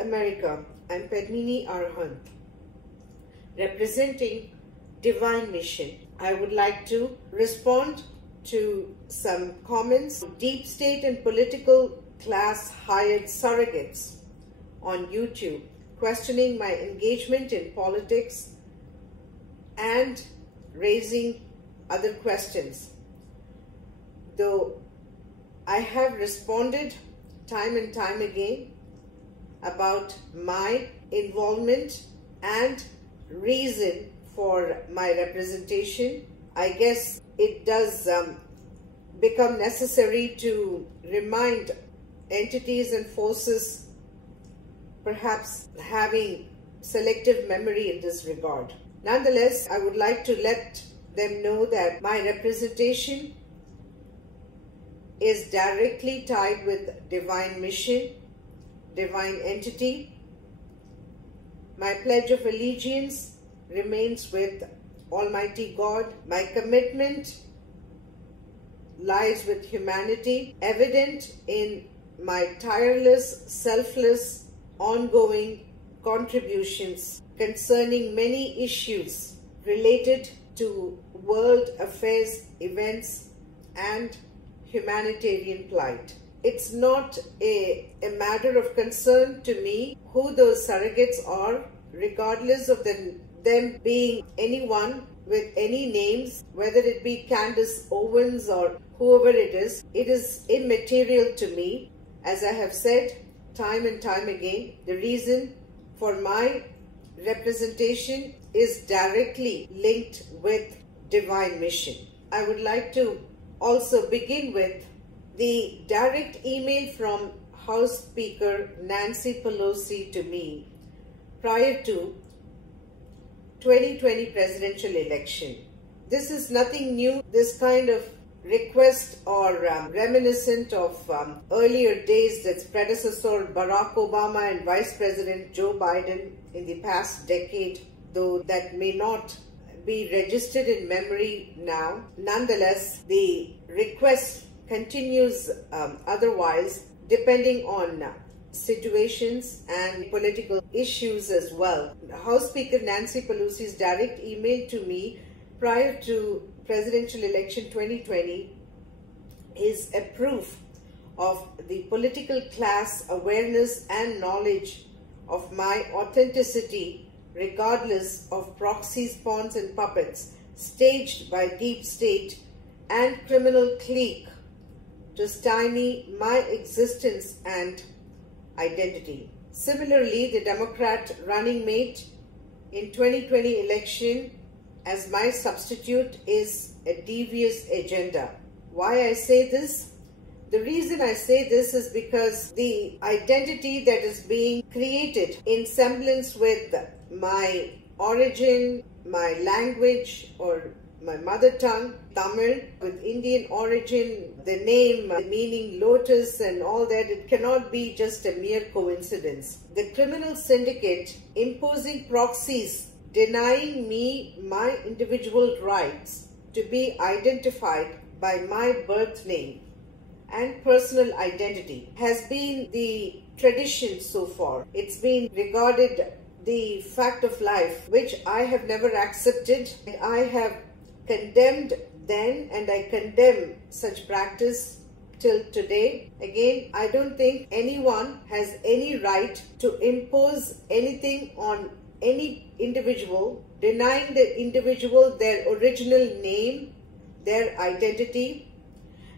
Dear America, I'm Padmini Arhant, representing Divine Mission. I would like to respond to some comments. Deep state and political class hired surrogates on YouTube, questioning my engagement in politics and raising other questions. Though I have responded time and time again about my involvement and reason for my representation, I guess it does become necessary to remind entities and forces perhaps having selective memory in this regard. Nonetheless, I would like to let them know that my representation is directly tied with Divine Mission, Divine Entity. My pledge of allegiance remains with Almighty God. My commitment lies with humanity, evident in my tireless, selfless, ongoing contributions concerning many issues related to world affairs, events, and humanitarian plight. It's not a matter of concern to me who those surrogates are, regardless of them being anyone with any names, whether it be Candace Owens or whoever it is immaterial to me. As I have said time and time again, the reason for my representation is directly linked with Divine Mission. I would like to also begin with the direct email from House Speaker Nancy Pelosi to me prior to 2020 presidential election. This is nothing new. This kind of request or reminiscent of earlier days that's predecessor Barack Obama and Vice President Joe Biden in the past decade, though that may not be registered in memory now. Nonetheless, the request continues otherwise, depending on situations and political issues as well. House Speaker Nancy Pelosi's direct email to me prior to presidential election 2020 is a proof of the political class awareness and knowledge of my authenticity, regardless of proxies, pawns and puppets staged by deep state and criminal clique to stymie my existence and identity. Similarly, the Democrat running mate in 2020 election as my substitute is a devious agenda. Why I say this? The reason I say this is because the identity that is being created in semblance with my origin, my language, or my mother tongue, Tamil, with Indian origin, the name, the meaning lotus and all that, it cannot be just a mere coincidence. The criminal syndicate imposing proxies, denying me my individual rights to be identified by my birth name and personal identity has been the tradition so far. It's been regarded the fact of life, which I have never accepted. I have condemned then and I condemn such practice till today. Again, I don't think anyone has any right to impose anything on any individual, denying the individual their original name, their identity,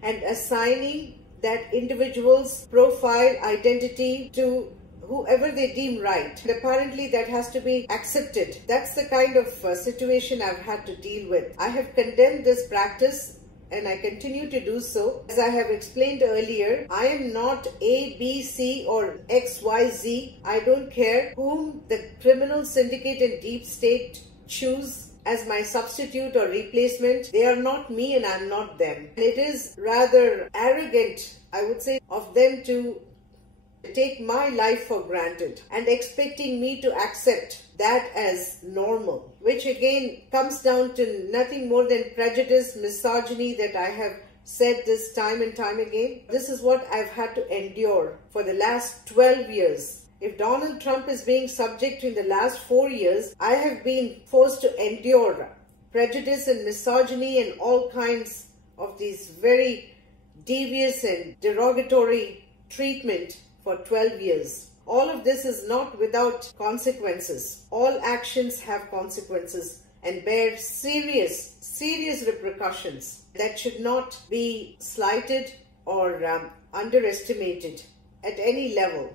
and assigning that individual's profile identity to whoever they deem right. And apparently that has to be accepted. That's the kind of situation I've had to deal with. I have condemned this practice and I continue to do so. As I have explained earlier, I am not A, B, C or X, Y, Z. I don't care whom the criminal syndicate and deep state choose as my substitute or replacement. They are not me and I'm not them. It is rather arrogant, I would say, of them to take my life for granted and expecting me to accept that as normal, which again comes down to nothing more than prejudice, misogyny that I have said this time and time again. This is what I've had to endure for the last 12 years. If Donald Trump is being subject to in the last 4 years, I have been forced to endure prejudice and misogyny and all kinds of these very devious and derogatory treatment for 12 years. All of this is not without consequences. All actions have consequences and bear serious repercussions that should not be slighted or underestimated at any level.